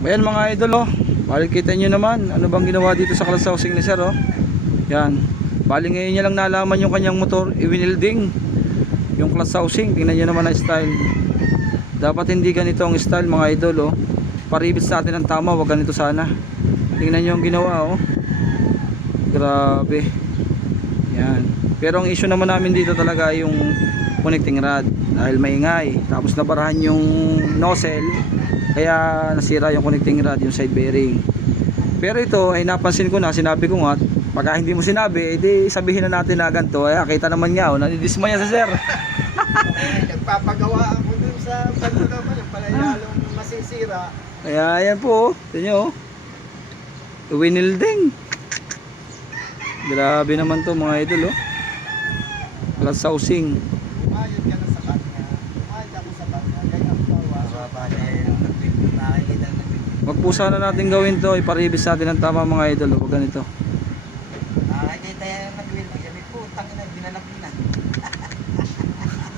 Ayan mga idol oh. Bali kita nyo naman ano bang ginawa dito sa class housing ni sir oh. Yan. Bali ngayon niya lang nalaman yung kanyang motor i-welding. Yung class housing, tingnan nyo naman ang style. Dapat hindi ganito ang style mga idol oh. Paribis natin ang tama, wag ganito sana. Tingnan nyo ang ginawa oh. Grabe. Yan. Pero ang issue naman namin dito talaga yung connecting rod dahil maingay. Tapos nabarahan yung nozzle kaya nasira yung connecting rod, yung side bearing. Pero ito ay napansin ko na, sinabi ko nga, pagka hindi mo sinabi, edi sabihin na natin na ganito. Ay, kita naman nga, nanidismaya sa sir. Nagpapagawa ako dun sa bago naman, yung pala lalong masisira. Kaya ayan po, tignan nyo. Winilding. Grabe naman to mga idol oh. Class housing. Umayod ka na sa kanya. Umayod ako sa kanya. Ganyan po. Mababa na yung nakikita na nagbibigay. Wag po sana natin gawin to, iparibis natin ang tama mga idol. Huwag ganito. Nakikita yan nagbibigay. Sabi, putang